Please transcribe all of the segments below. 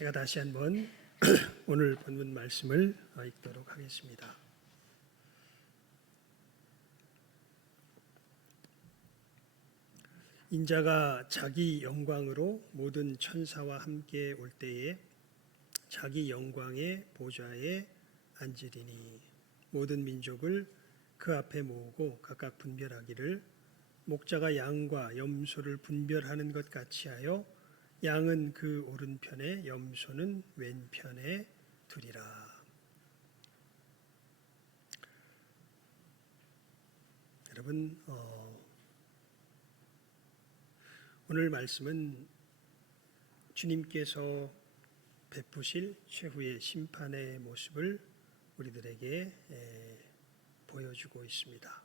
제가 다시 한번 오늘 본문 말씀을 읽도록 하겠습니다. 인자가 자기 영광으로 모든 천사와 함께 올 때에 자기 영광의 보좌에 앉으리니 모든 민족을 그 앞에 모으고 각각 분별하기를 목자가 양과 염소를 분별하는 것 같이 하여 양은 그 오른편에 염소는 왼편에 두리라. 여러분, 오늘 말씀은 주님께서 베푸실 최후의 심판의 모습을 우리들에게 보여주고 있습니다.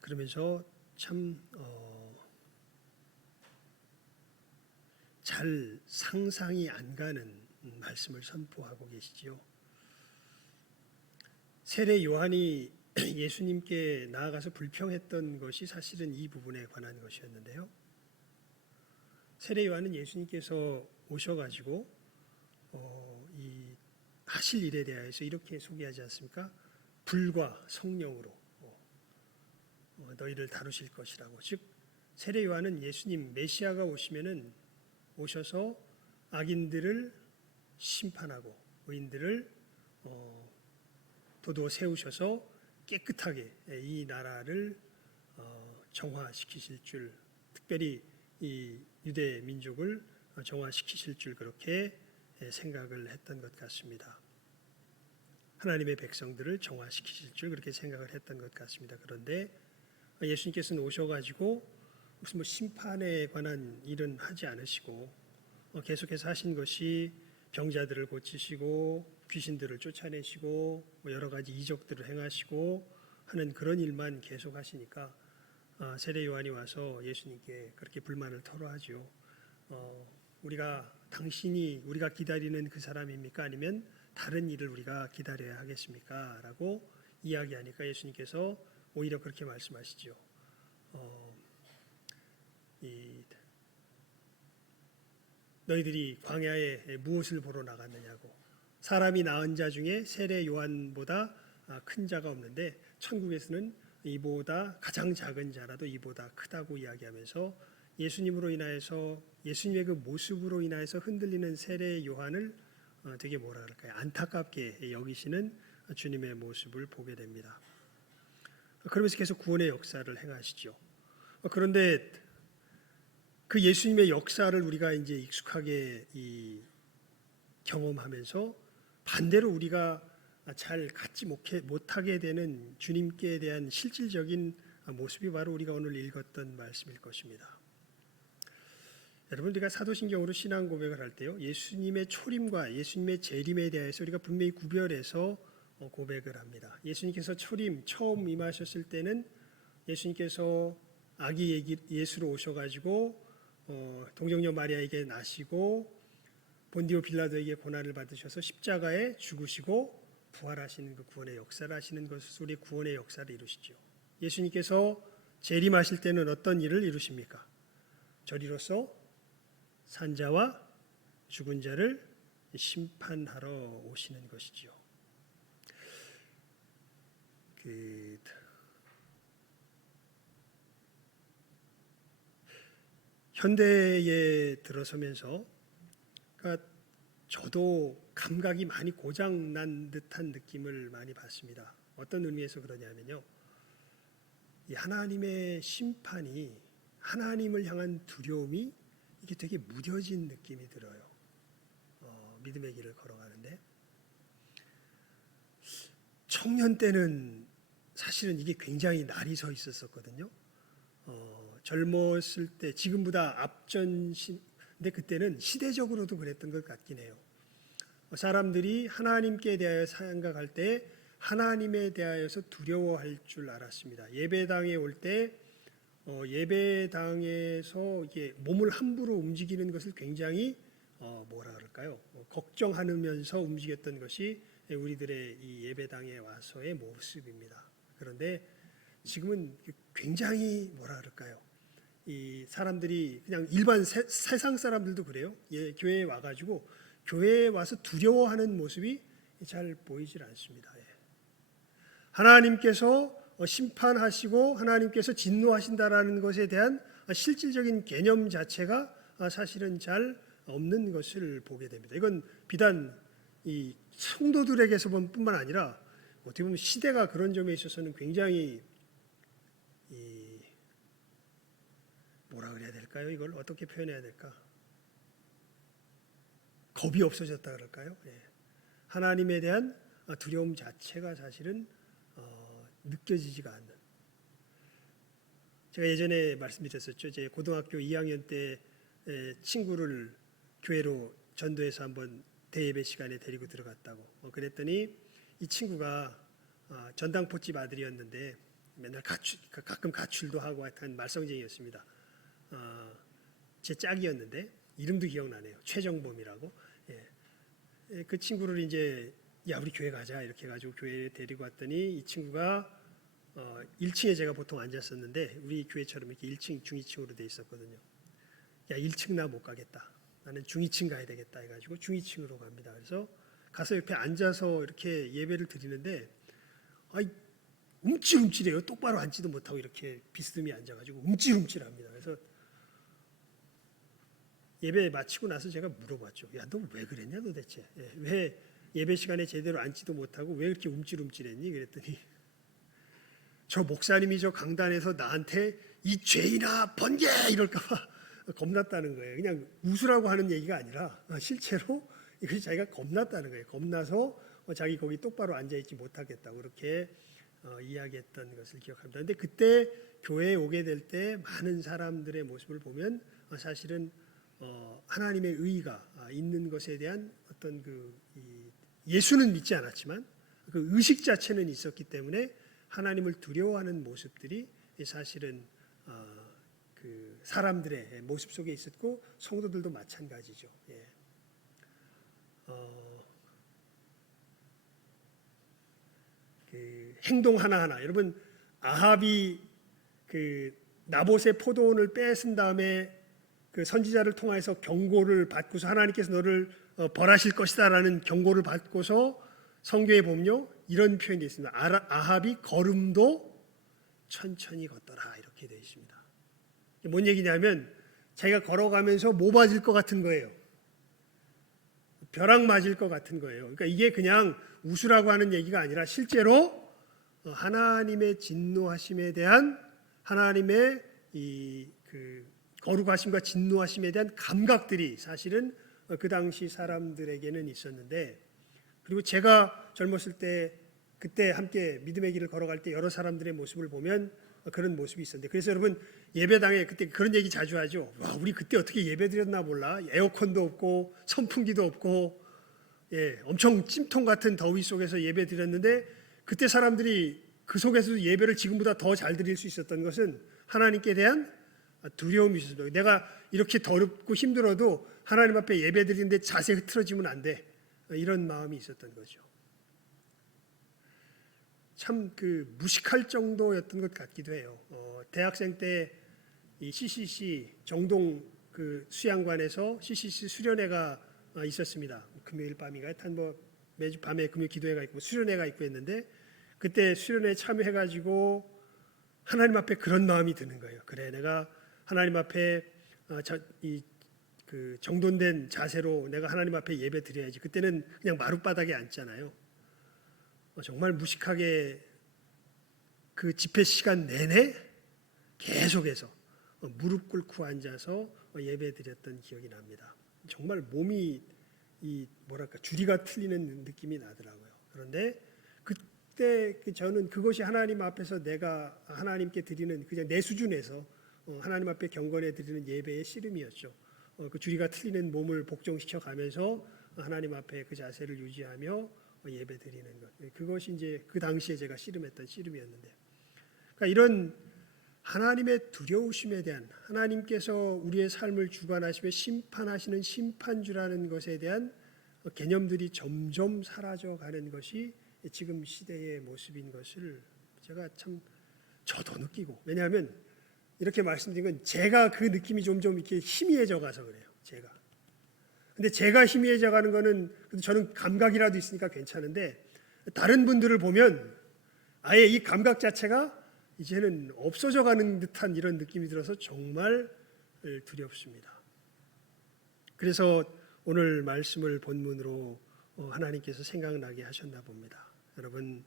그러면서 참 잘 상상이 안 가는 말씀을 선포하고 계시지요. 세례 요한이 예수님께 나아가서 불평했던 것이 사실은 이 부분에 관한 것이었는데요. 세례 요한은 예수님께서 오셔가지고 이 하실 일에 대해서 이렇게 소개하지 않습니까? 불과 성령으로 너희를 다루실 것이라고. 즉 세례 요한은 예수님 메시아가 오셔서 악인들을 심판하고 의인들을 도두어 세우셔서 깨끗하게 이 나라를 정화시키실 줄, 특별히 이 유대 민족을 정화시키실 줄 그렇게 생각을 했던 것 같습니다. 하나님의 백성들을 정화시키실 줄 그렇게 생각을 했던 것 같습니다. 그런데 예수님께서는 오셔가지고 무슨 심판에 관한 일은 하지 않으시고 계속해서 하신 것이 병자들을 고치시고 귀신들을 쫓아내시고 여러 가지 이적들을 행하시고 하는 그런 일만 계속 하시니까 세례 요한이 와서 예수님께 그렇게 불만을 토로하죠. 당신이 우리가 기다리는 그 사람입니까? 아니면 다른 일을 우리가 기다려야 하겠습니까? 라고 이야기하니까 예수님께서 오히려 그렇게 말씀하시죠. 너희들이 광야에 무엇을 보러 나갔느냐고. 사람이 낳은 자 중에 세례 요한보다 큰 자가 없는데 천국에서는 이보다 가장 작은 자라도 이보다 크다고 이야기하면서 예수님으로 인하여서 예수님의 그 모습으로 인하여서 흔들리는 세례 요한을 되게 안타깝게 여기시는 주님의 모습을 보게 됩니다. 그러면서 계속 구원의 역사를 행하시죠. 그런데 그 예수님의 역사를 우리가 이제 익숙하게 경험하면서 반대로 우리가 잘 갖지 못하게 되는 주님께 대한 실질적인 모습이 바로 우리가 오늘 읽었던 말씀일 것입니다. 여러분, 우리가 사도신경으로 신앙 고백을 할 때요, 예수님의 초림과 예수님의 재림에 대해서 우리가 분명히 구별해서 고백을 합니다. 예수님께서 초림 처음 임하셨을 때는 예수님께서 아기 예수로 오셔가지고 동정녀 마리아에게 나시고 본디오 빌라도에게 고난을 받으셔서 십자가에 죽으시고 부활하시는 그 구원의 역사를 하시는 것으로 우리 구원의 역사를 이루시죠. 예수님께서 재림하실 때는 어떤 일을 이루십니까? 저리로서 산자와 죽은 자를 심판하러 오시는 것이지요. 현대에 들어서면서 저도 감각이 많이 고장난 듯한 느낌을 많이 받습니다. 어떤 의미에서 그러냐면요, 이 하나님의 심판이, 하나님을 향한 두려움이 이게 되게 무뎌진 느낌이 들어요. 믿음의 길을 걸어가는데 청년 때는 사실은 이게 굉장히 날이 서 있었거든요. 젊었을 때 지금보다 근데 그때는 시대적으로도 그랬던 것 같긴 해요. 사람들이 하나님께 대하여 생각할 때 하나님에 대하여서 두려워할 줄 알았습니다. 예배당에 올 때 예배당에서 이게 몸을 함부로 움직이는 것을 굉장히 걱정하면서 움직였던 것이 우리들의 이 예배당에 와서의 모습입니다. 그런데 지금은 굉장히 이 사람들이 그냥 일반 세상 사람들도 그래요. 예, 교회에 와가지고 교회에 와서 두려워하는 모습이 잘 보이질 않습니다. 예. 하나님께서 심판하시고 하나님께서 진노하신다라는 것에 대한 실질적인 개념 자체가 사실은 잘 없는 것을 보게 됩니다. 이건 비단 이 성도들에게서 뿐만 아니라 어떻게 보면 시대가 그런 점에 있어서는 굉장히 뭐라 그래야 될까요? 이걸 어떻게 표현해야 될까? 겁이 없어졌다 그럴까요? 예. 하나님에 대한 두려움 자체가 사실은 느껴지지가 않는. 제가 예전에 말씀드렸었죠. 제 고등학교 2학년 때 친구를 교회로 전도해서 한번 대예배 시간에 데리고 들어갔다고. 그랬더니 이 친구가 전당포집 아들이었는데 맨날 가끔 가출도 하고 하여튼 말썽쟁이였습니다. 제 짝이었는데 이름도 기억나네요. 최정범이라고. 예. 그 친구를 이제 야 우리 교회 가자 이렇게 해가지고 교회에 데리고 왔더니 이 친구가 1층에 제가 보통 앉았었는데 우리 교회처럼 이렇게 1층 중위층으로 돼 있었거든요. 야 1층 나 못 가겠다. 나는 중위층 가야 되겠다 해가지고 중위층으로 갑니다. 그래서 가서 옆에 앉아서 이렇게 예배를 드리는데 움찔움찔해요. 똑바로 앉지도 못하고 이렇게 비스듬히 앉아가지고 움찔움찔합니다. 그래서 예배 마치고 나서 제가 물어봤죠. 야, 너 왜 그랬냐 도대체? 왜 예배 시간에 제대로 앉지도 못하고 왜 이렇게 움찔움찔했니? 그랬더니 저 목사님이 저 강단에서 나한테 이 죄인아 번개 이럴까봐 겁났다는 거예요. 그냥 웃으라고 하는 얘기가 아니라 실제로 이것이 자기가 겁났다는 거예요. 겁나서 자기 거기 똑바로 앉아있지 못하겠다고 그렇게 이야기했던 것을 기억합니다. 그런데 그때 교회에 오게 될 때 많은 사람들의 모습을 보면 사실은 하나님의 의의가 있는 것에 대한 어떤 예수는 믿지 않았지만 그 의식 자체는 있었기 때문에 하나님을 두려워하는 모습들이 사실은 그 사람들의 모습 속에 있었고 성도들도 마찬가지죠. 예. 그 행동 하나하나 여러분 아합이 그 나봇의 포도원을 뺏은 다음에 그 선지자를 통해서 경고를 받고서 하나님께서 너를 벌하실 것이다라는 경고를 받고서 성경에 보면요 이런 표현이 있습니다. 아합이 걸음도 천천히 걷더라 이렇게 되어 있습니다. 뭔 얘기냐면 자기가 걸어가면서 뭐 맞을 것 같은 거예요. 벼락 맞을 것 같은 거예요. 그러니까 이게 그냥 웃으라고 하는 얘기가 아니라 실제로 하나님의 진노하심에 대한 하나님의 그 거룩하심과 진노하심에 대한 감각들이 사실은 그 당시 사람들에게는 있었는데 그리고 제가 젊었을 때 그때 함께 믿음의 길을 걸어갈 때 여러 사람들의 모습을 보면 그런 모습이 있었는데 그래서 여러분 예배당에 그때 그런 얘기 자주 하죠. 와 우리 그때 어떻게 예배 드렸나 몰라. 에어컨도 없고 선풍기도 없고 예, 엄청 찜통 같은 더위 속에서 예배 드렸는데 그때 사람들이 그 속에서 예배를 지금보다 더 잘 드릴 수 있었던 것은 하나님께 대한 두려움이 있었어요. 내가 이렇게 더럽고 힘들어도 하나님 앞에 예배 드리는데 자세 흐트러지면 안 돼. 이런 마음이 있었던 거죠. 참 그 무식할 정도였던 것 같기도 해요. 대학생 때 이 CCC 정동 그 수양관에서 CCC 수련회가 있었습니다. 금요일 밤인가 하여튼 뭐 매주 밤에 금요 기도회가 있고 수련회가 있고 했는데 그때 수련회에 참여해가지고 하나님 앞에 그런 마음이 드는 거예요. 그래 내가 하나님 앞에 그 정돈된 자세로 내가 하나님 앞에 예배 드려야지. 그때는 그냥 마룻바닥에 앉잖아요. 정말 무식하게 그 집회 시간 내내 계속해서 무릎 꿇고 앉아서 예배 드렸던 기억이 납니다. 정말 몸이 이 뭐랄까 주리가 틀리는 느낌이 나더라고요. 그런데 그때 저는 그것이 하나님 앞에서 내가 하나님께 드리는 그냥 내 수준에서 하나님 앞에 경건해 드리는 예배의 씨름이었죠. 그 주리가 틀리는 몸을 복종시켜 가면서 하나님 앞에 그 자세를 유지하며 예배 드리는 것. 그것이 이제 그 당시에 제가 씨름했던 씨름이었는데. 그러니까 이런 하나님의 두려우심에 대한 하나님께서 우리의 삶을 주관하시며 심판하시는 심판주라는 것에 대한 개념들이 점점 사라져가는 것이 지금 시대의 모습인 것을 제가 참 저도 느끼고 왜냐하면 이렇게 말씀드린 건 제가 그 느낌이 점점 이렇게 희미해져 가서 그래요. 근데 제가 희미해져 가는 거는 저는 감각이라도 있으니까 괜찮은데 다른 분들을 보면 아예 이 감각 자체가 이제는 없어져 가는 듯한 이런 느낌이 들어서 정말 두렵습니다. 그래서 오늘 말씀을 본문으로 하나님께서 생각나게 하셨나 봅니다. 여러분,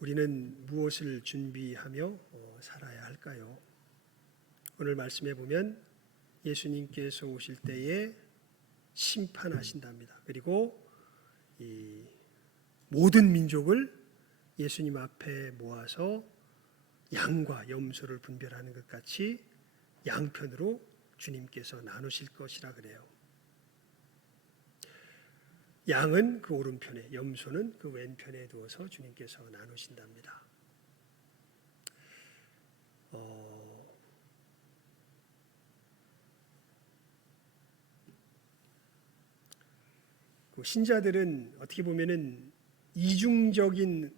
우리는 무엇을 준비하며 살아야 할까요? 오늘 말씀에 보면 예수님께서 오실 때에 심판하신답니다. 그리고 이 모든 민족을 예수님 앞에 모아서 양과 염소를 분별하는 것 같이 양편으로 주님께서 나누실 것이라 그래요. 양은 그 오른편에, 염소는 그 왼편에 두어서 주님께서 나누신답니다. 그 신자들은 어떻게 보면은 이중적인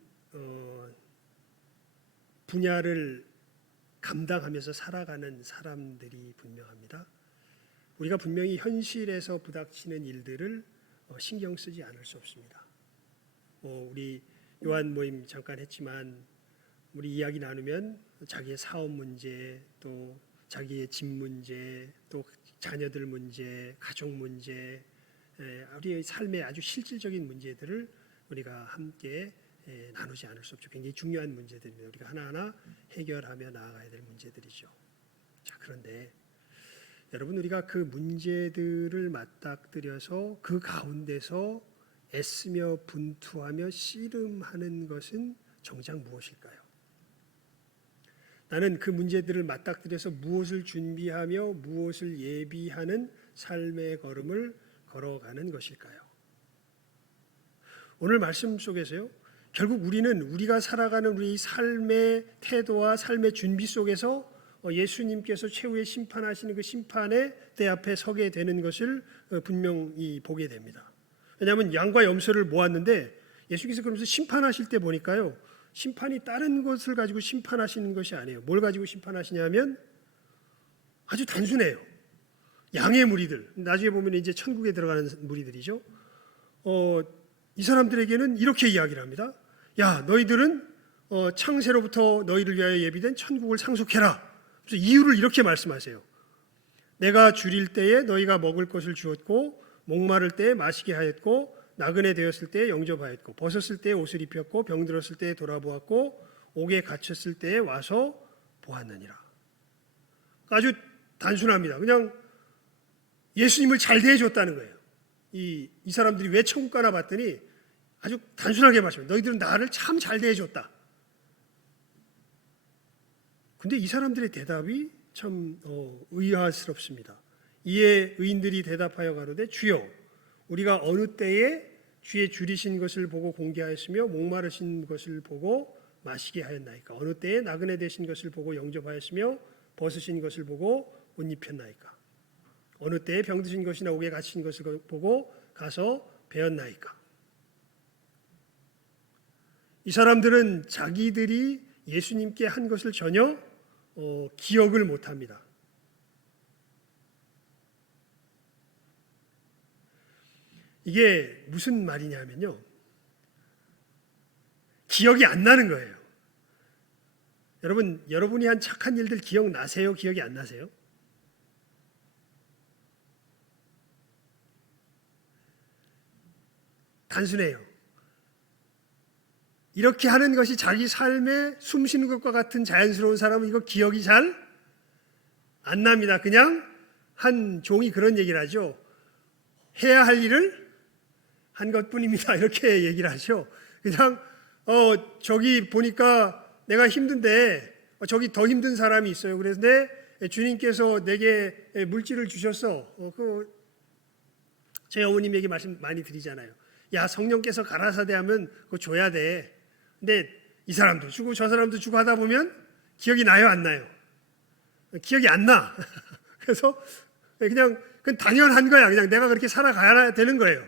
분야를 감당하면서 살아가는 사람들이 분명합니다. 우리가 분명히 현실에서 부닥치는 일들을 신경 쓰지 않을 수 없습니다. 우리 요한 모임 잠깐 했지만 우리 이야기 나누면 자기의 사업 문제, 또 자기의 집 문제, 또 자녀들 문제, 가족 문제, 우리의 삶의 아주 실질적인 문제들을 우리가 함께 나누지 않을 수 없죠. 굉장히 중요한 문제들입니다. 우리가 하나하나 해결하며 나아가야 될 문제들이죠. 자, 그런데 여러분, 우리가 그 문제들을 맞닥뜨려서 그 가운데서 애쓰며 분투하며 씨름하는 것은 정작 무엇일까요? 나는 그 문제들을 맞닥뜨려서 무엇을 준비하며 무엇을 예비하는 삶의 걸음을 걸어가는 것일까요? 오늘 말씀 속에서요, 결국 우리는 우리가 살아가는 우리 삶의 태도와 삶의 준비 속에서 예수님께서 최후의 심판하시는 그 심판의 때 앞에 서게 되는 것을 분명히 보게 됩니다. 왜냐하면 양과 염소를 모았는데 예수께서 그러면서 심판하실 때 보니까요, 심판이 다른 것을 가지고 심판하시는 것이 아니에요. 뭘 가지고 심판하시냐면 아주 단순해요. 양의 무리들, 나중에 보면 이제 천국에 들어가는 무리들이죠. 이 사람들에게는 이렇게 이야기를 합니다. 야, 너희들은 창세로부터 너희를 위하여 예비된 천국을 상속해라. 그래서 이유를 이렇게 말씀하세요. 내가 줄일 때에 너희가 먹을 것을 주었고, 목마를 때에 마시게 하였고, 나그네 되었을 때에 영접하였고, 벗었을 때에 옷을 입혔고, 병들었을 때에 돌아보았고, 옥에 갇혔을 때에 와서 보았느니라. 아주 단순합니다. 그냥 예수님을 잘 대해줬다는 거예요. 이 사람들이 왜 천국 가나 봤더니 아주 단순하게 말씀해요. 너희들은 나를 참 잘 대해줬다. 근데 이 사람들의 대답이 참 의아스럽습니다. 이에 의인들이 대답하여 가로되 주여, 우리가 어느 때에 주의 줄이신 것을 보고 공개하였으며 목마르신 것을 보고 마시게 하였나이까? 어느 때에 나그네 되신 것을 보고 영접하였으며 벗으신 것을 보고 옷 입혔나이까? 어느 때에 병드신 것이나 옥에 갇힌 것을 보고 가서 배웠나이까? 이 사람들은 자기들이 예수님께 한 것을 전혀 기억을 못합니다. 이게 무슨 말이냐면요, 기억이 안 나는 거예요. 여러분이 한 착한 일들 기억나세요? 기억이 안 나세요? 단순해요. 이렇게 하는 것이 자기 삶에 숨쉬는 것과 같은 자연스러운 사람은 이거 기억이 잘 안 납니다. 그냥 한 종이 그런 얘기를 하죠. 해야 할 일을 한 것뿐입니다. 이렇게 얘기를 하죠. 그냥 저기 보니까 내가 힘든데 저기 더 힘든 사람이 있어요. 그래서 주님께서 내게 물질을 주셨어. 제 어머님에게 말씀 많이 드리잖아요. 야, 성령께서 가라사대 하면 그거 줘야 돼. 근데 이 사람도 주고 저 사람도 주고 하다 보면 기억이 나요, 안 나요? 기억이 안 나. 그래서 그냥 그건 당연한 거야. 그냥 내가 그렇게 살아가야 되는 거예요.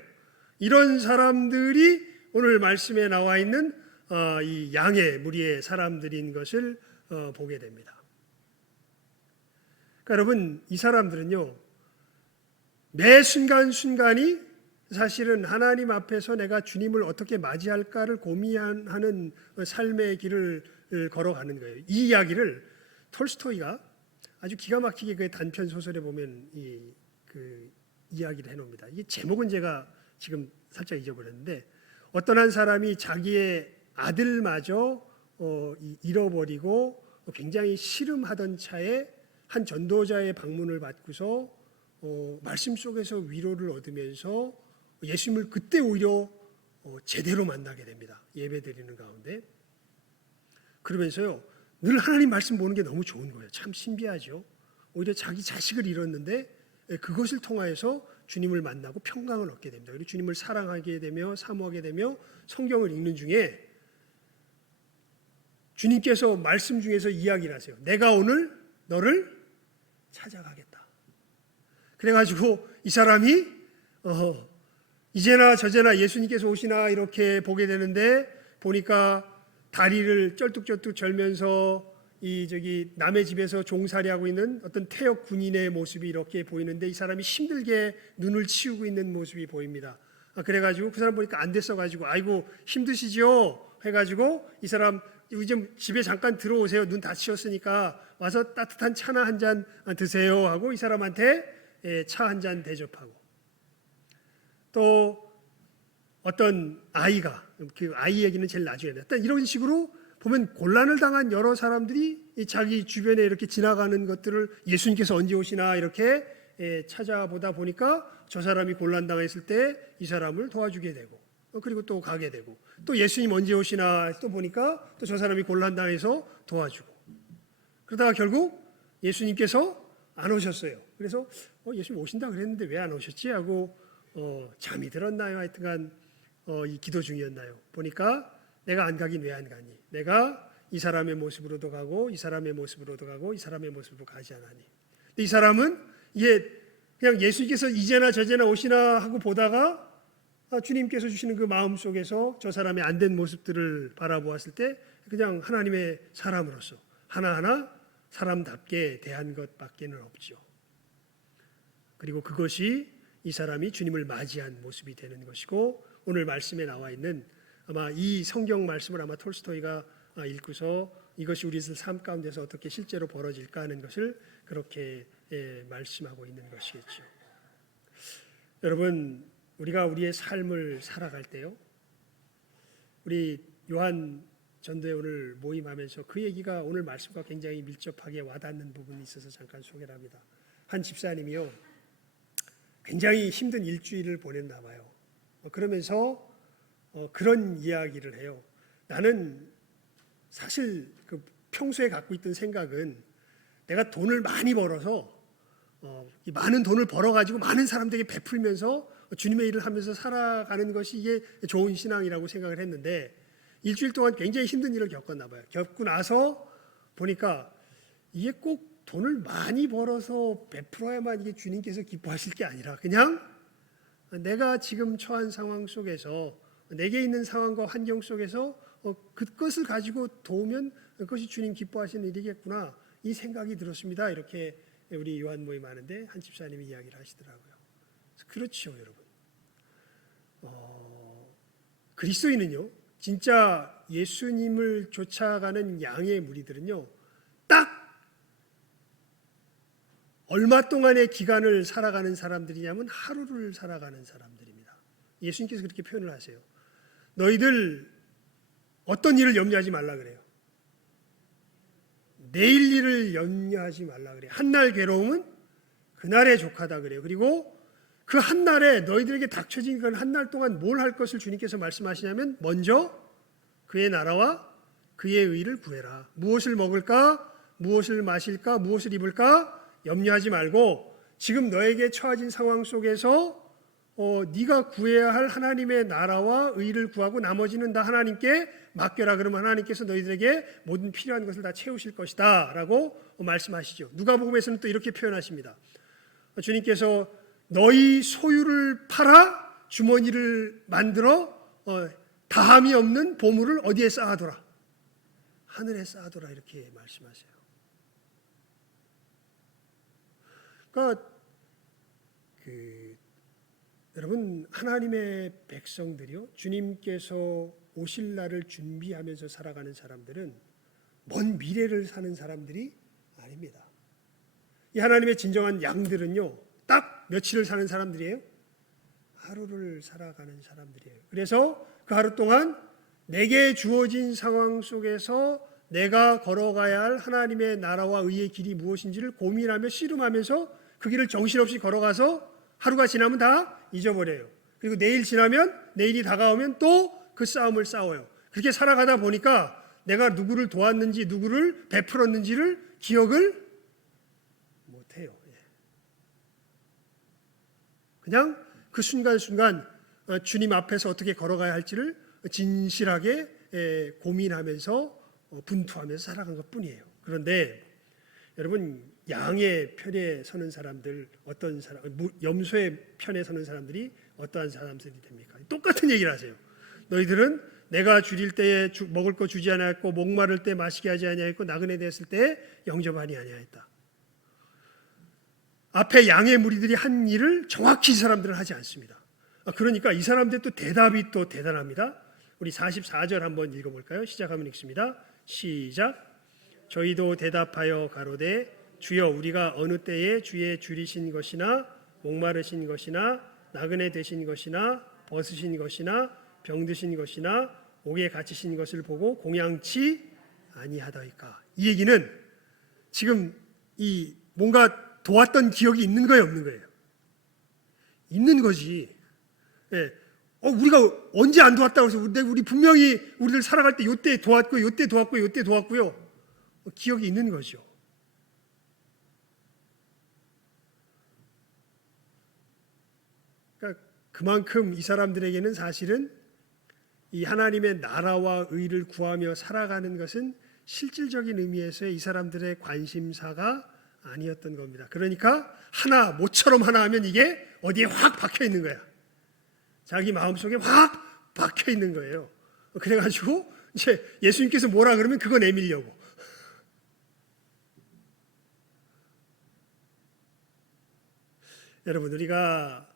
이런 사람들이 오늘 말씀에 나와 있는 이 양의 무리의 사람들인 것을 보게 됩니다. 그러니까 여러분, 이 사람들은요, 매 순간순간이 사실은 하나님 앞에서 내가 주님을 어떻게 맞이할까를 고민하는 삶의 길을 걸어가는 거예요. 이 이야기를 톨스토이가 아주 기가 막히게 그 단편 소설에 보면 그 이야기를 해놓습니다. 이 제목은 제가 지금 살짝 잊어버렸는데, 어떤 한 사람이 자기의 아들마저 잃어버리고 굉장히 씨름하던 차에 한 전도자의 방문을 받고서 말씀 속에서 위로를 얻으면서 예수님을 그때 오히려 제대로 만나게 됩니다. 예배드리는 가운데. 그러면서요, 늘 하나님 말씀 보는 게 너무 좋은 거예요. 참 신비하죠. 오히려 자기 자식을 잃었는데 그것을 통하여서 주님을 만나고 평강을 얻게 됩니다. 그리고 주님을 사랑하게 되며 사모하게 되며 성경을 읽는 중에 주님께서 말씀 중에서 이야기를 하세요. 내가 오늘 너를 찾아가겠다. 그래가지고 이 사람이 이제나 저제나 예수님께서 오시나 이렇게 보게 되는데, 보니까 다리를 쩔뚝쩔뚝 절면서 남의 집에서 종살이하고 있는 어떤 태역 군인의 모습이 이렇게 보이는데, 이 사람이 힘들게 눈을 치우고 있는 모습이 보입니다. 그래가지고 그 사람 보니까 안 됐어가지고, 아이고 힘드시죠? 해가지고 이 사람 요즘 집에 잠깐 들어오세요. 눈 다 치웠으니까 와서 따뜻한 차나 한 잔 드세요 하고 이 사람한테 차 한 잔 대접하고, 또 어떤 아이가, 그 아이 얘기는 제일 나중에 했다. 이런 식으로 보면 곤란을 당한 여러 사람들이 자기 주변에 이렇게 지나가는 것들을 예수님께서 언제 오시나 이렇게 찾아보다 보니까 저 사람이 곤란 당했을 때 이 사람을 도와주게 되고, 그리고 또 가게 되고, 또 예수님 언제 오시나 또 보니까 또 저 사람이 곤란 당해서 도와주고, 그러다가 결국 예수님께서 안 오셨어요. 그래서 예수님 오신다 그랬는데 왜 안 오셨지 하고 잠이 들었나요? 하여튼간 이 기도 중이었나요? 보니까 내가 안 가긴 왜 안 가니? 내가 이 사람의 모습으로도 가고 이 사람의 모습으로도 가고 이 사람의 모습으로 가지 않으니. 근데 이 사람은 이게 그냥 예수님께서 이제나 저제나 오시나 하고 보다가 주님께서 주시는 그 마음 속에서 저 사람의 안 된 모습들을 바라보았을 때 그냥 하나님의 사람으로서 하나하나 사람답게 대한 것밖에는 없죠. 그리고 그것이 이 사람이 주님을 맞이한 모습이 되는 것이고, 오늘 말씀에 나와 있는 아마 이 성경 말씀을 아마 톨스토이가 읽고서 이것이 우리들 삶 가운데서 어떻게 실제로 벌어질까 하는 것을 그렇게 말씀하고 있는 것이겠죠. 여러분, 우리가 우리의 삶을 살아갈 때요, 우리 요한 전도회 오늘 모임하면서 그 얘기가 오늘 말씀과 굉장히 밀접하게 와닿는 부분이 있어서 잠깐 소개를 합니다. 한 집사님이요, 굉장히 힘든 일주일을 보냈나 봐요. 그러면서 그런 이야기를 해요. 나는 사실 그 평소에 갖고 있던 생각은 내가 돈을 많이 벌어서 이 많은 돈을 벌어가지고 많은 사람들에게 베풀면서 주님의 일을 하면서 살아가는 것이 이게 좋은 신앙이라고 생각을 했는데, 일주일 동안 굉장히 힘든 일을 겪었나 봐요. 겪고 나서 보니까 이게 꼭 돈을 많이 벌어서 베풀어야만 이게 주님께서 기뻐하실 게 아니라, 그냥 내가 지금 처한 상황 속에서 내게 있는 상황과 환경 속에서 그것을 가지고 도우면 그것이 주님 기뻐하시는 일이겠구나, 이 생각이 들었습니다. 이렇게 우리 요한 모임 하는데 한 집사님이 이야기를 하시더라고요. 그렇죠, 여러분. 그리스도인은요, 진짜 예수님을 쫓아가는 양의 무리들은요, 딱 얼마 동안의 기간을 살아가는 사람들이냐면 하루를 살아가는 사람들입니다. 예수님께서 그렇게 표현을 하세요. 너희들 어떤 일을 염려하지 말라 그래요. 내일 일을 염려하지 말라 그래요. 한날 괴로움은 그날에 족하다 그래요. 그리고 그 한날에 너희들에게 닥쳐진 그 한날 동안 뭘 할 것을 주님께서 말씀하시냐면, 먼저 그의 나라와 그의 의를 구해라. 무엇을 먹을까? 무엇을 마실까? 무엇을 입을까? 염려하지 말고 지금 너에게 처해진 상황 속에서 네가 구해야 할 하나님의 나라와 의를 구하고 나머지는 다 하나님께 맡겨라. 그러면 하나님께서 너희들에게 모든 필요한 것을 다 채우실 것이다 라고 말씀하시죠. 누가복음에서는 또 이렇게 표현하십니다. 주님께서 너희 소유를 팔아 주머니를 만들어 다함이 없는 보물을 어디에 쌓아둬라. 하늘에 쌓아둬라 이렇게 말씀하세요. 그러니까 여러분 하나님의 백성들이요 주님께서 오실 날을 준비하면서 살아가는 사람들은 먼 미래를 사는 사람들이 아닙니다. 이 하나님의 진정한 양들은요 딱 며칠을 사는 사람들이에요? 하루를 살아가는 사람들이에요. 그래서 그 하루 동안 내게 주어진 상황 속에서 내가 걸어가야 할 하나님의 나라와 의의 길이 무엇인지를 고민하며 씨름하면서 그 길을 정신없이 걸어가서 하루가 지나면 다 잊어버려요. 그리고 내일 지나면 내일이 다가오면 또 그 싸움을 싸워요. 그렇게 살아가다 보니까 내가 누구를 도왔는지 누구를 베풀었는지를 기억을 못해요. 그냥 그 순간순간 주님 앞에서 어떻게 걸어가야 할지를 진실하게 고민하면서 분투하면서 살아간 것뿐이에요. 그런데 여러분 양의 편에 서는 사람들 어떤 사람, 염소의 편에 서는 사람들이 어떠한 사람들이 됩니까? 똑같은 얘기를 하세요. 너희들은 내가 줄일 때에 먹을 거 주지 아니하였고 목마를 때 마시게 하지 아니하였고 나그네 되었을 때에 영접하니 아니하였다. 앞에 양의 무리들이 한 일을 정확히 이 사람들은 하지 않습니다. 그러니까 이 사람들 또 대답이 또 대단합니다. 우리 44절 한번 읽어볼까요? 시작하면 읽습니다. 시작. 저희도 대답하여 가로되 주여 우리가 어느 때에 주의 줄이신 것이나 목마르신 것이나 나그네 되신 것이나 벗으신 것이나 병드신 것이나 옥에 갇히신 것을 보고 공양치 아니하다이까. 이 얘기는 지금 이 뭔가 도왔던 기억이 있는 거예요, 없는 거예요? 있는 거지. 예. 우리가 언제 안 도왔다고 해서 우리 분명히 우리들 살아갈 때 요때 도왔고 요때 도왔고 요때 도왔고요. 기억이 있는 거죠. 그러니까 그만큼 이 사람들에게는 사실은 이 하나님의 나라와 의를 구하며 살아가는 것은 실질적인 의미에서의 이 사람들의 관심사가 아니었던 겁니다. 그러니까 하나 모처럼 하나 하면 이게 어디에 확 박혀 있는 거야. 자기 마음속에 확 박혀 있는 거예요. 그래가지고 이제 예수님께서 뭐라 그러면 그거 내밀려고. 여러분 우리가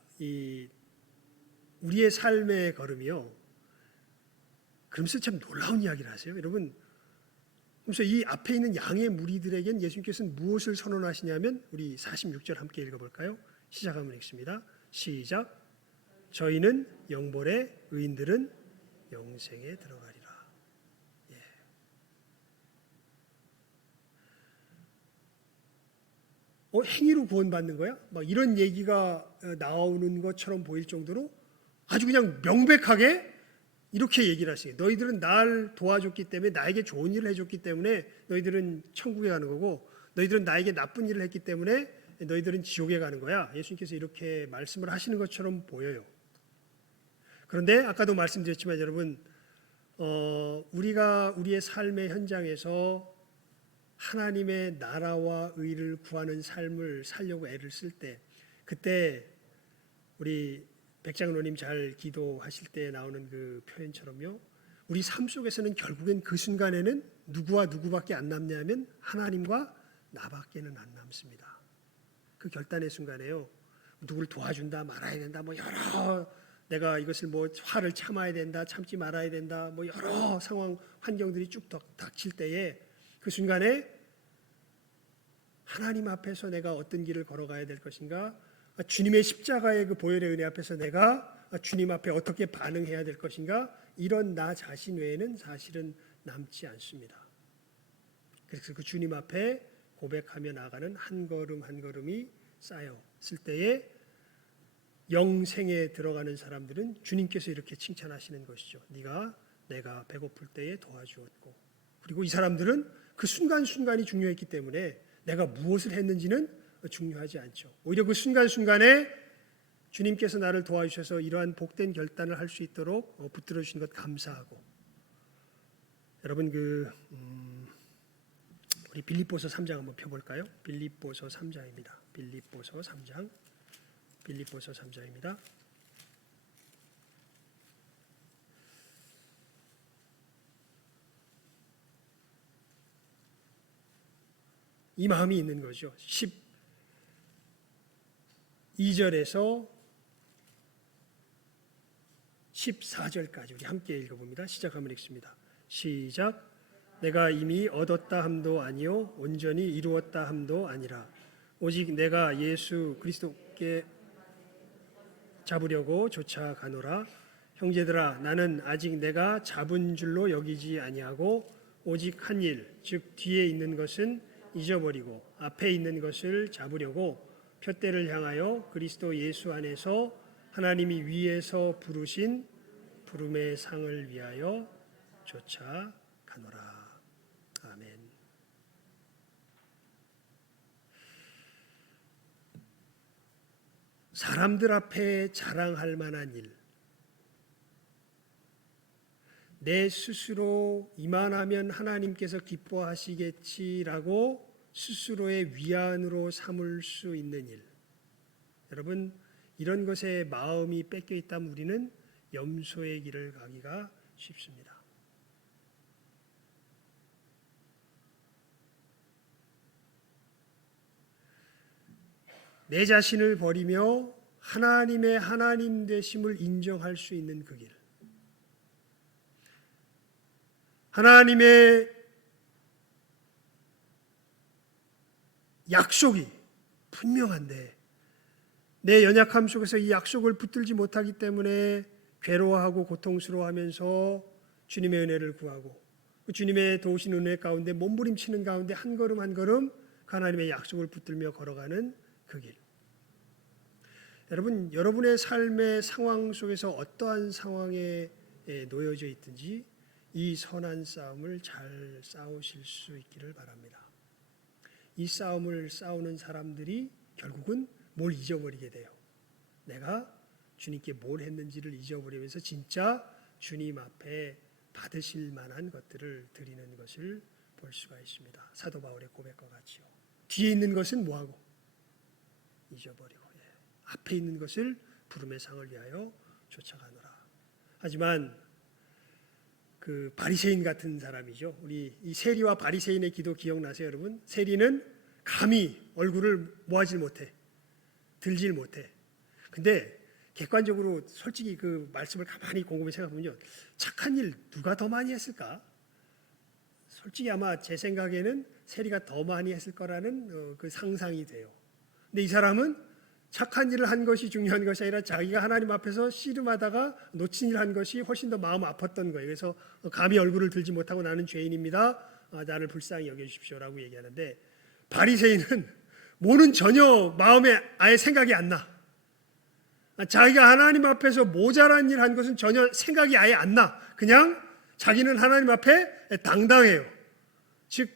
우리의 삶의 걸음이요. 그러면서 참 놀라운 이야기를 하세요. 여러분 그래서 이 앞에 있는 양의 무리들에겐 예수님께서는 무엇을 선언하시냐면 우리 46절 함께 읽어볼까요? 시작하면 읽습니다. 시작. 저희는 영벌에 의인들은 영생에 들어가리라. 예. 행위로 구원받는 거야? 막 이런 얘기가 나오는 것처럼 보일 정도로 아주 그냥 명백하게 이렇게 얘기를 하시게. 너희들은 날 도와줬기 때문에 나에게 좋은 일을 해줬기 때문에 너희들은 천국에 가는 거고 너희들은 나에게 나쁜 일을 했기 때문에 너희들은 지옥에 가는 거야. 예수님께서 이렇게 말씀을 하시는 것처럼 보여요. 그런데 아까도 말씀드렸지만 여러분 우리가 우리의 삶의 현장에서 하나님의 나라와 의를 구하는 삶을 살려고 애를 쓸 때 그때 우리 백장로님 잘 기도하실 때 나오는 그 표현처럼요. 우리 삶 속에서는 결국엔 그 순간에는 누구와 누구밖에 안 남냐면 하나님과 나밖에는 안 남습니다. 그 결단의 순간에요. 누구를 도와준다 말아야 된다 뭐 여러 내가 이것을 뭐 화를 참아야 된다 참지 말아야 된다 뭐 여러 상황 환경들이 쭉 닥칠 때에 그 순간에 하나님 앞에서 내가 어떤 길을 걸어가야 될 것인가 주님의 십자가의 그 보혈의 은혜 앞에서 내가 주님 앞에 어떻게 반응해야 될 것인가 이런 나 자신 외에는 사실은 남지 않습니다. 그래서 그 주님 앞에 고백하며 나가는 한 걸음 한 걸음이 쌓였을 때에 영생에 들어가는 사람들은 주님께서 이렇게 칭찬하시는 것이죠. 네가 내가 배고플 때에 도와주었고 그리고 이 사람들은 그 순간순간이 중요했기 때문에 내가 무엇을 했는지는 중요하지 않죠. 오히려 그 순간순간에 주님께서 나를 도와주셔서 이러한 복된 결단을 할 수 있도록 붙들어 주신 것 감사하고 여러분 우리 빌립보서 3장 한번 펴볼까요? 빌립보서 3장입니다. 빌립보서 3장입니다. 이 마음이 있는 거죠. 12절에서 14절까지 우리 함께 읽어봅니다. 시작하면 읽습니다. 시작. 내가 이미 얻었다 함도 아니요 온전히 이루었다 함도 아니라 오직 내가 예수 그리스도께 잡으려고 쫓아가노라. 형제들아, 나는 아직 내가 잡은 줄로 여기지 아니하고 오직 한 일, 즉 뒤에 있는 것은 잊어버리고 앞에 있는 것을 잡으려고 푯대를 향하여 그리스도 예수 안에서 하나님이 위에서 부르신 부름의 상을 위하여 쫓아가노라. 아멘. 사람들 앞에 자랑할 만한 일, 내 스스로 이만하면 하나님께서 기뻐하시겠지라고 스스로의 위안으로 삼을 수 있는 일. 여러분, 이런 것에 마음이 뺏겨 있다면 우리는 염소의 길을 가기가 쉽습니다. 내 자신을 버리며 하나님의 하나님 되심을 인정할 수 있는 그 길. 하나님의 약속이 분명한데 내 연약함 속에서 이 약속을 붙들지 못하기 때문에 괴로워하고 고통스러워하면서 주님의 은혜를 구하고 주님의 도우신 은혜 가운데 몸부림치는 가운데 한 걸음 한 걸음 하나님의 약속을 붙들며 걸어가는 그 길. 여러분, 여러분의 삶의 상황 속에서 어떠한 상황에 놓여져 있든지 이 선한 싸움을 잘 싸우실 수 있기를 바랍니다. 이 싸움을 싸우는 사람들이 결국은 뭘 잊어버리게 돼요. 내가 주님께 뭘 했는지를 잊어버리면서 진짜 주님 앞에 받으실 만한 것들을 드리는 것을 볼 수가 있습니다. 사도 바울의 고백과 같이요. 뒤에 있는 것은 뭐하고? 잊어버리고 앞에 있는 것을 부름의 상을 위하여 쫓아가노라. 하지만 그 바리새인 같은 사람이죠. 우리 이 세리와 바리새인의 기도 기억나세요, 여러분? 세리는 감히 얼굴을 모아질 못해, 들질 못해. 근데 객관적으로 솔직히 그 말씀을 가만히 곰곰이 생각해보면요, 착한 일 누가 더 많이 했을까? 솔직히 아마 제 생각에는 세리가 더 많이 했을 거라는 그 상상이 돼요. 근데 이 사람은 착한 일을 한 것이 중요한 것이 아니라 자기가 하나님 앞에서 씨름하다가 놓친 일을 한 것이 훨씬 더 마음 아팠던 거예요. 그래서 감히 얼굴을 들지 못하고 나는 죄인입니다. 나를 불쌍히 여겨주십시오라고 얘기하는데 바리새인은 뭐는 전혀 마음에 아예 생각이 안 나. 자기가 하나님 앞에서 모자란 일 한 것은 전혀 생각이 아예 안 나. 그냥 자기는 하나님 앞에 당당해요. 즉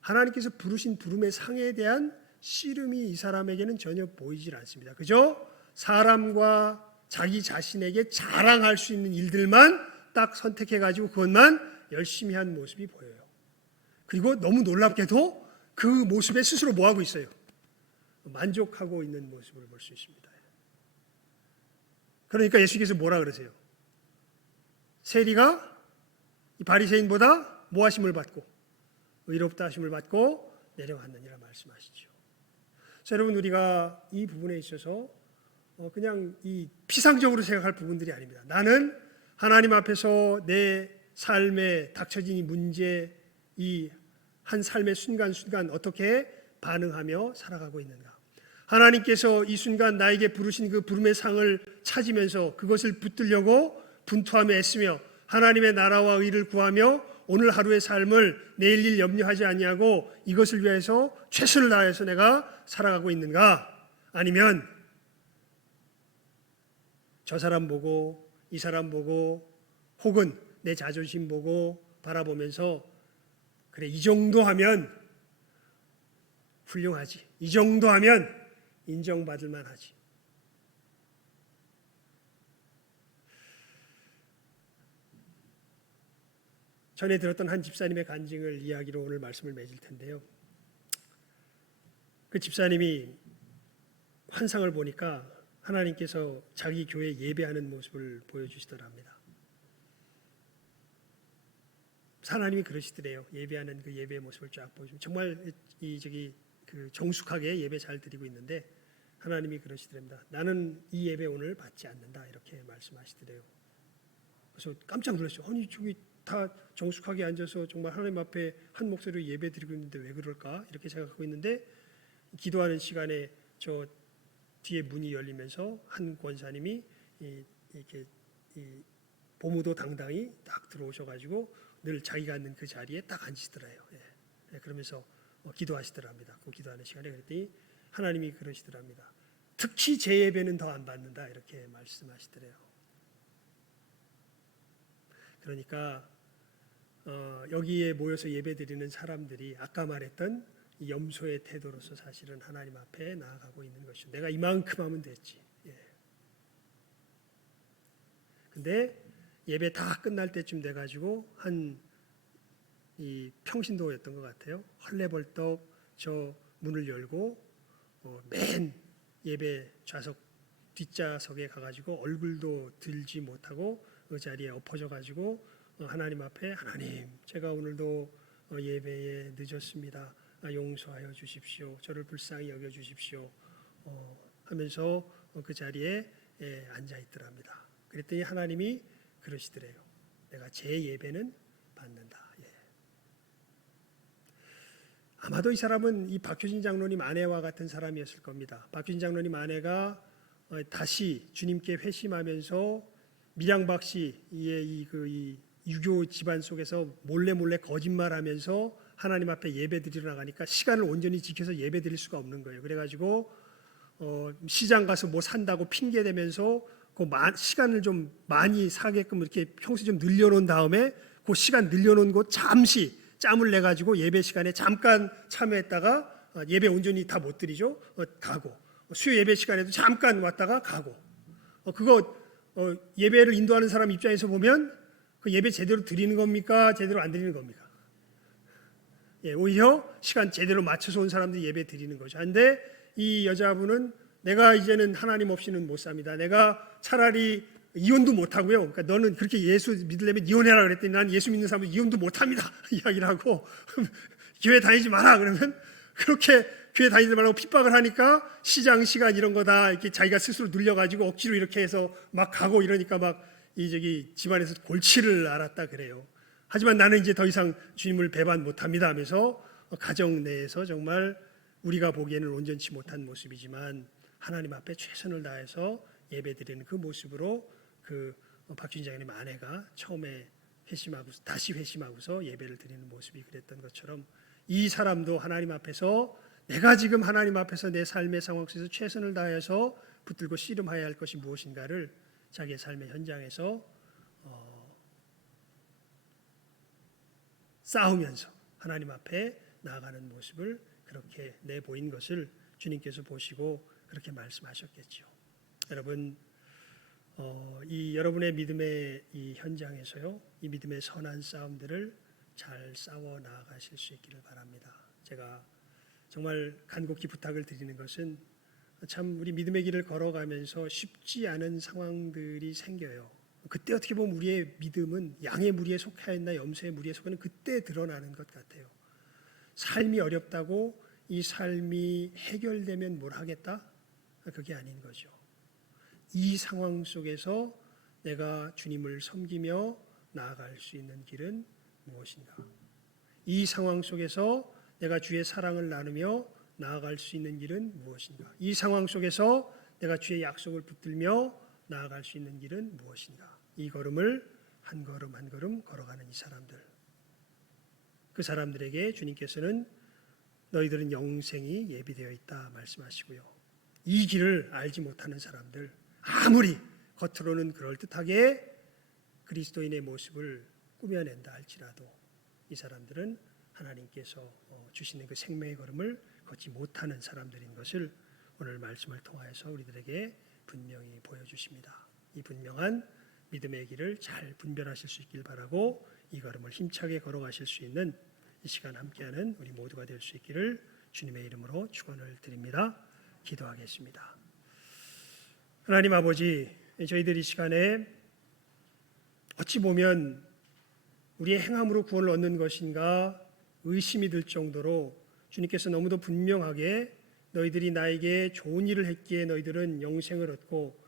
하나님께서 부르신 부름의 상에 대한 씨름이 이 사람에게는 전혀 보이질 않습니다. 그죠? 사람과 자기 자신에게 자랑할 수 있는 일들만 딱 선택해가지고 그것만 열심히 한 모습이 보여요. 그리고 너무 놀랍게도 그 모습에 스스로 뭐하고 있어요? 만족하고 있는 모습을 볼 수 있습니다. 그러니까 예수께서 뭐라 그러세요? 세리가 이 바리새인보다 모하심을 받고 의롭다 하심을 받고 내려갔느니라 말씀하시죠. 자, 여러분, 우리가 이 부분에 있어서 그냥 이 피상적으로 생각할 부분들이 아닙니다. 나는 하나님 앞에서 내 삶에 닥쳐진 이 문제, 이 한 삶의 순간순간 어떻게 반응하며 살아가고 있는가. 하나님께서 이 순간 나에게 부르신 그 부름의 상을 찾으면서 그것을 붙들려고 분투하며 애쓰며 하나님의 나라와 의를 구하며 오늘 하루의 삶을 내일 일 염려하지 아니하고 이것을 위해서 최선을 다해서 내가 살아가고 있는가? 아니면 저 사람 보고 이 사람 보고 혹은 내 자존심 보고 바라보면서 그래, 이 정도 하면 훌륭하지, 이 정도 하면 인정받을 만하지. 전에 들었던 한 집사님의 간증을 이야기로 오늘 말씀을 맺을 텐데요. 그 집사님이 환상을 보니까 하나님께서 자기 교회 예배하는 모습을 보여주시더랍니다. 하나님이 그러시더래요. 예배하는 그 예배의 모습을 쫙 보여주면 정말 그 정숙하게 예배 잘 드리고 있는데 하나님이 그러시더랍니다. 나는 이 예배 오늘 받지 않는다 이렇게 말씀하시더래요. 그래서 깜짝 놀랐어요. 아니 저기 다 정숙하게 앉아서 정말 하나님 앞에 한 목소리로 예배 드리고 있는데 왜 그럴까 이렇게 생각하고 있는데 기도하는 시간에 저 뒤에 문이 열리면서 한 권사님이 이렇게 보무도 당당히 딱 들어오셔가지고 늘 자기가 앉는 그 자리에 딱 앉으시더래요. 그러면서 기도하시더랍니다. 그 기도하는 시간에 그랬더니 하나님이 그러시더랍니다. 특히 제 예배는 더 안 받는다 이렇게 말씀하시더래요. 그러니까 여기에 모여서 예배드리는 사람들이 아까 말했던 이 염소의 태도로서 사실은 하나님 앞에 나아가고 있는 것이죠. 내가 이만큼 하면 됐지. 근데 예배 다 끝날 때쯤 돼가지고 한 이 평신도였던 것 같아요. 헐레벌떡 저 문을 열고 맨 예배 좌석 뒷좌석에 가가지고 얼굴도 들지 못하고 그 자리에 엎어져가지고 하나님 앞에 하나님 제가 오늘도 예배에 늦었습니다. 용서하여 주십시오. 저를 불쌍히 여겨 주십시오. 하면서 그 자리에 앉아 있더랍니다. 그랬더니 하나님이 그러시더래요. 내가 제 예배는 받는다. 아마도 이 사람은 이 박효진 장로님 아내와 같은 사람이었을 겁니다. 박효진 장로님 아내가 다시 주님께 회심하면서 밀양박 씨의 이 유교 집안 속에서 몰래 거짓말하면서 하나님 앞에 예배 드리러 나가니까 시간을 온전히 지켜서 예배 드릴 수가 없는 거예요. 그래가지고 시장 가서 뭐 산다고 핑계 대면서 그 시간을 좀 많이 사게끔 이렇게 평소에 좀 늘려놓은 다음에 그 시간 늘려놓은 거 잠시 짬을 내 가지고 예배 시간에 잠깐 참여했다가 예배 온전히 다 못 드리죠. 가고 수요 예배 시간에도 잠깐 왔다가 가고 그거 예배를 인도하는 사람 입장에서 보면 그 예배 제대로 드리는 겁니까? 제대로 안 드리는 겁니까? 오히려 시간 제대로 맞춰서 온 사람들이 예배 드리는 거죠. 그런데 이 여자분은 내가 이제는 하나님 없이는 못 삽니다. 내가 차라리 이혼도 못 하고요. 그러니까 너는 그렇게 예수 믿으려면 이혼해라 그랬더니 난 예수 믿는 사람은 이혼도 못 합니다. 이야기를 하고 교회 다니지 마라 그러면 그렇게 교회 다니지 말라고 핍박을 하니까 시장 시간 이런 거 다 이렇게 자기가 스스로 눌려가지고 억지로 이렇게 해서 막 가고 이러니까 막 이 집안에서 골치를 앓았다 그래요. 하지만 나는 이제 더 이상 주님을 배반 못합니다 하면서 가정 내에서 정말 우리가 보기에는 온전치 못한 모습이지만 하나님 앞에 최선을 다해서 예배드리는 그 모습으로 그 박준희 장로님 아내가 처음에 다시 회심하고서 예배를 드리는 모습이 그랬던 것처럼 이 사람도 하나님 앞에서 내가 지금 하나님 앞에서 내 삶의 상황 속에서 최선을 다해서 붙들고 씨름해야 할 것이 무엇인가를 자기의 삶의 현장에서 싸우면서 하나님 앞에 나아가는 모습을 그렇게 내보인 것을 주님께서 보시고 그렇게 말씀하셨겠죠. 여러분, 이 여러분의 믿음의 이 현장에서요, 이 믿음의 선한 싸움들을 잘 싸워 나아가실 수 있기를 바랍니다. 제가 정말 간곡히 부탁을 드리는 것은 참 우리 믿음의 길을 걸어가면서 쉽지 않은 상황들이 생겨요. 그때 어떻게 보면 우리의 믿음은 양의 무리에 속해 있나 염소의 무리에 속하는 그때 드러나는 것 같아요. 삶이 어렵다고 이 삶이 해결되면 뭘 하겠다? 그게 아닌 거죠. 이 상황 속에서 내가 주님을 섬기며 나아갈 수 있는 길은 무엇인가? 이 상황 속에서 내가 주의 사랑을 나누며 나아갈 수 있는 길은 무엇인가? 이 상황 속에서 내가 주의 약속을 붙들며 나아갈 수 있는 길은 무엇인가? 이 걸음을 한 걸음 한 걸음 걸어가는 이 사람들, 그 사람들에게 주님께서는 너희들은 영생이 예비되어 있다 말씀하시고요. 이 길을 알지 못하는 사람들, 아무리 겉으로는 그럴듯하게 그리스도인의 모습을 꾸며낸다 할지라도 이 사람들은 하나님께서 주시는 그 생명의 걸음을 걷지 못하는 사람들인 것을 오늘 말씀을 통하여서 우리들에게 분명히 보여주십니다. 이 분명한 믿음의 길을 잘 분별하실 수 있길 바라고 이 걸음을 힘차게 걸어가실 수 있는 이 시간 함께하는 우리 모두가 될 수 있기를 주님의 이름으로 축원을 드립니다. 기도하겠습니다. 하나님 아버지, 저희들 이 시간에 어찌 보면 우리의 행함으로 구원을 얻는 것인가 의심이 들 정도로 주님께서 너무도 분명하게 너희들이 나에게 좋은 일을 했기에 너희들은 영생을 얻고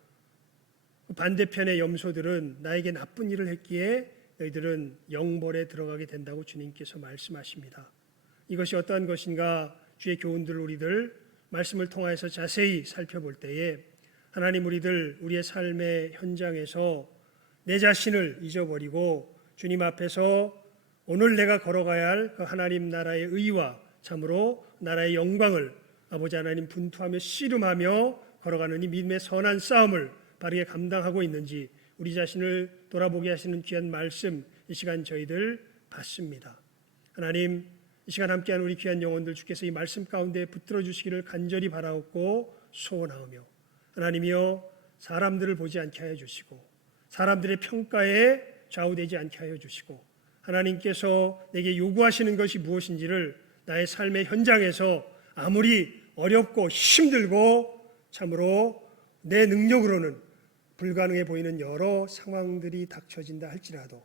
반대편의 염소들은 나에게 나쁜 일을 했기에 너희들은 영벌에 들어가게 된다고 주님께서 말씀하십니다. 이것이 어떠한 것인가 주의 교훈들 우리들 말씀을 통하여서 자세히 살펴볼 때에 하나님 우리의 삶의 현장에서 내 자신을 잊어버리고 주님 앞에서 오늘 내가 걸어가야 할 그 하나님 나라의 의와 참으로 나라의 영광을 아버지 하나님 분투하며 씨름하며 걸어가는 이 믿음의 선한 싸움을 바르게 감당하고 있는지 우리 자신을 돌아보게 하시는 귀한 말씀 이 시간 저희들 받습니다. 하나님 이 시간 함께한 우리 귀한 영혼들 주께서 이 말씀 가운데 붙들어 주시기를 간절히 바라옵고 소원하오며 하나님이여 사람들을 보지 않게 하여 주시고 사람들의 평가에 좌우되지 않게 하여 주시고 하나님께서 내게 요구하시는 것이 무엇인지를 나의 삶의 현장에서 아무리 어렵고 힘들고 참으로 내 능력으로는 불가능해 보이는 여러 상황들이 닥쳐진다 할지라도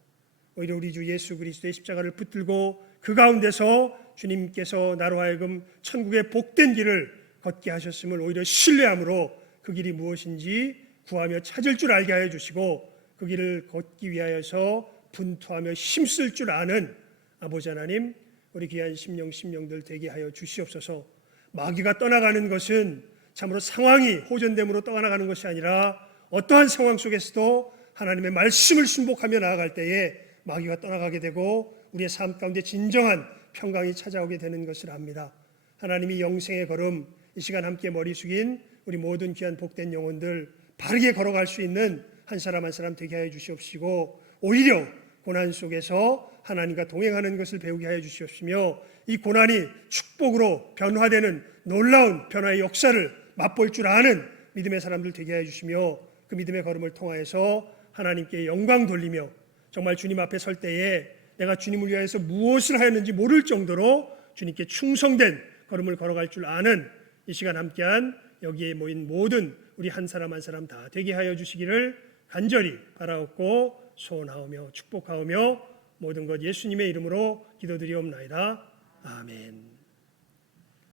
오히려 우리 주 예수 그리스도의 십자가를 붙들고 그 가운데서 주님께서 나로 하여금 천국의 복된 길을 걷게 하셨음을 오히려 신뢰함으로 그 길이 무엇인지 구하며 찾을 줄 알게 하여 주시고 그 길을 걷기 위하여서 분투하며 힘쓸 줄 아는 아버지 하나님 우리 귀한 심령들 되게 하여 주시옵소서. 마귀가 떠나가는 것은 참으로 상황이 호전됨으로 떠나가는 것이 아니라 어떠한 상황 속에서도 하나님의 말씀을 순복하며 나아갈 때에 마귀가 떠나가게 되고 우리의 삶 가운데 진정한 평강이 찾아오게 되는 것을 압니다. 하나님이 영생의 걸음 이 시간 함께 머리 숙인 우리 모든 귀한 복된 영혼들 바르게 걸어갈 수 있는 한 사람 한 사람 되게 하여 주시옵시고 오히려 고난 속에서 하나님과 동행하는 것을 배우게 하여 주시옵시며 이 고난이 축복으로 변화되는 놀라운 변화의 역사를 맛볼 줄 아는 믿음의 사람들 되게 하여 주시며 그 믿음의 걸음을 통하여서 하나님께 영광 돌리며 정말 주님 앞에 설 때에 내가 주님을 위하여서 무엇을 하였는지 모를 정도로 주님께 충성된 걸음을 걸어갈 줄 아는 이 시간 함께한 여기에 모인 모든 우리 한 사람 한 사람 다 되게 하여 주시기를 간절히 바라옵고 소원하오며 축복하오며 모든 것 예수님의 이름으로 기도드리옵나이다. 아멘.